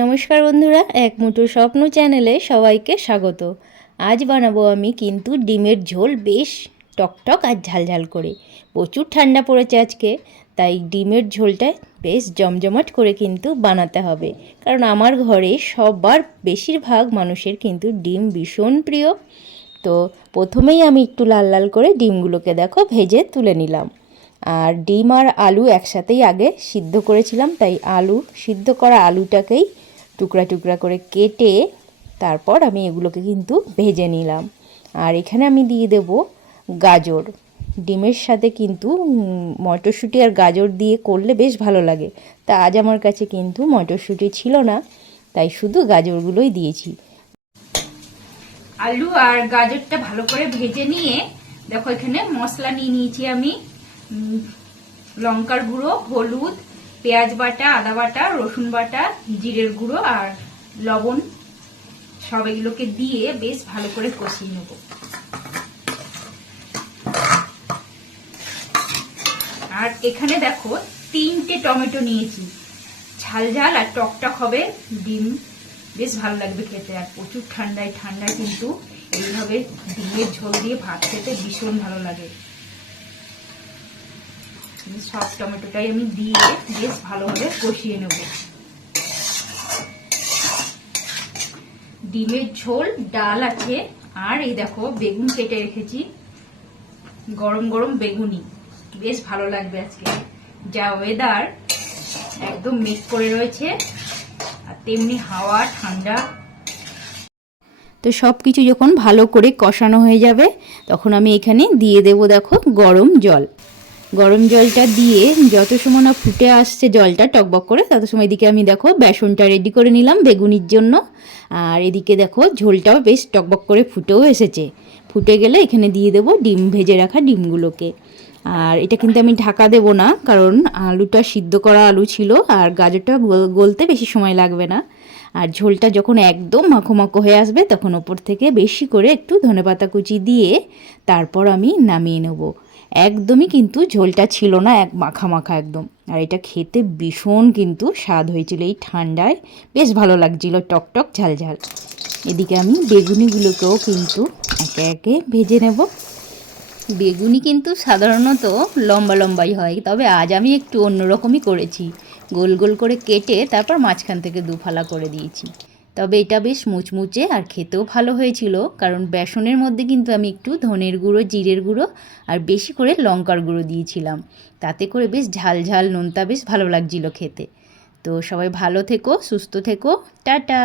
নমস্কার বন্ধুরা, এক মুঠো স্বপ্ন চ্যানেলে সবাইকে স্বাগত। আজ বানাবো আমি কিন্তু ডিমের ঝোল, বেশ টকটক আর ঝালঝাল করে। প্রচুর ঠান্ডা পড়েছে আজকে, তাই ডিমের ঝোলটা বেশ জমজমাট করে কিন্তু বানাতে হবে। কারণ আমার ঘরে সবার বেশিরভাগ মানুষের কিন্তু ডিম ভীষণ প্রিয়। তো প্রথমেই আমি একটু লাল লাল করে ডিমগুলোকে ভেজে তুলে নিলাম। আর ডিম আর আলু একসাথেই আগে সিদ্ধ করেছিলাম, তাই সিদ্ধ করা আলুটাকেই টুকরা টুকরা করে কেটে তারপর আমি এগুলোকে কিন্তু ভেজে নিলাম। আর এখানে আমি দিয়ে দেব গাজর। ডিমের সাথে কিন্তু মটরশুঁটি আর গাজর দিয়ে করলে বেশ ভালো লাগে। তা আজ আমার কাছে কিন্তু মটরশুঁটি ছিল না, তাই শুধু গাজরগুলোই দিয়েছি। আলু আর গাজরটা ভালো করে ভেজে নিয়ে দেখো এখানে মশলা নিয়ে নিয়েছি আমি। লঙ্কার গুঁড়ো, হলুদ, পেঁয়াজ বাটা, আদা বাটা, রসুন বাটা, জিরের গুঁড়ো আর লবণ, সব এগুলোকে দিয়ে বেশ ভালো করে কষিয়ে নেব। আর এখানে দেখো 3টে টমেটো নিয়েছি। ঝাল ঝাল আর টকটক হবে ডিম, বেশ ভালো লাগবে খেতে। আর প্রচুর ঠান্ডায় কিন্তু এইভাবে ডিমের ঝোল দিয়ে ভাত খেতে ভীষণ ভালো লাগে। সব টমেটোটাই আমি দিয়ে বেশ ভালোভাবে কষিয়ে নেব। ডিমের ঝোল, ডাল আছে, আর এই দেখো বেগুন কেটে রেখেছি। গরম গরম বেগুনি, বেশ ভালো লাগবে আজকে। যা ওয়েদার, একদম মেঘ করে রয়েছে, আর তেমনি হাওয়া ঠান্ডা। তো সব কিছু যখন ভালো করে কষানো হয়ে যাবে, তখন আমি এখানে দিয়ে দেবো গরম জল। গরম জলটা দিয়ে যত সময় না ফুটে আসছে জলটা টকবক করে, তত সময় এদিকে আমি বেসনটা রেডি করে নিলাম বেগুনির জন্য। আর এদিকে ঝোলটাও বেশ টকবক করে ফুটেও এসেছে। ফুটে গেলে এখানে দিয়ে দেবো ডিম, ভেজে রাখা ডিমগুলোকে। আর এটা কিন্তু আমি ঢাকা দেব না, কারণ আলুটা সিদ্ধ করা আলু ছিল আর গাজরটা গলতে বেশি সময় লাগবে না। আর ঝোলটা যখন একদম মাখো মাখো হয়ে আসবে, তখন ওপর থেকে বেশি করে একটু ধনেপাতা কুচি দিয়ে তারপর আমি নামিয়ে নেব। একদমই কিন্তু ঝোলটা ছিল না, এক মাখা মাখা একদম। আর এটা খেতে ভীষণ কিন্তু স্বাদ হয়েছিল, এই ঠান্ডায় বেশ ভালো লাগছিল, টকটক ঝাল ঝাল। এদিকে আমি বেগুনিগুলোকেও কিন্তু একে একে ভেজে নেব। বেগুনি কিন্তু সাধারণত লম্বা লম্বাই হয়, তবে আজ আমি একটু অন্যরকমই করেছি। গোল গোল করে কেটে তারপর মাঝখান থেকে দুফালা করে দিয়েছি। তবে এটা বেশ মুচমুচে আর খেতেও ভালো হয়েছিল, কারণ বেসনের মধ্যে কিন্তু আমি একটু ধনের গুঁড়ো, জিরের গুঁড়ো আর বেশি করে লঙ্কার গুঁড়ো দিয়েছিলাম। তাতে করে বেশ ঝাল ঝাল নোনতা বেশ ভালো লাগছিল খেতে। তো সবাই ভালো থেকো, সুস্থ থেকো, টাটা।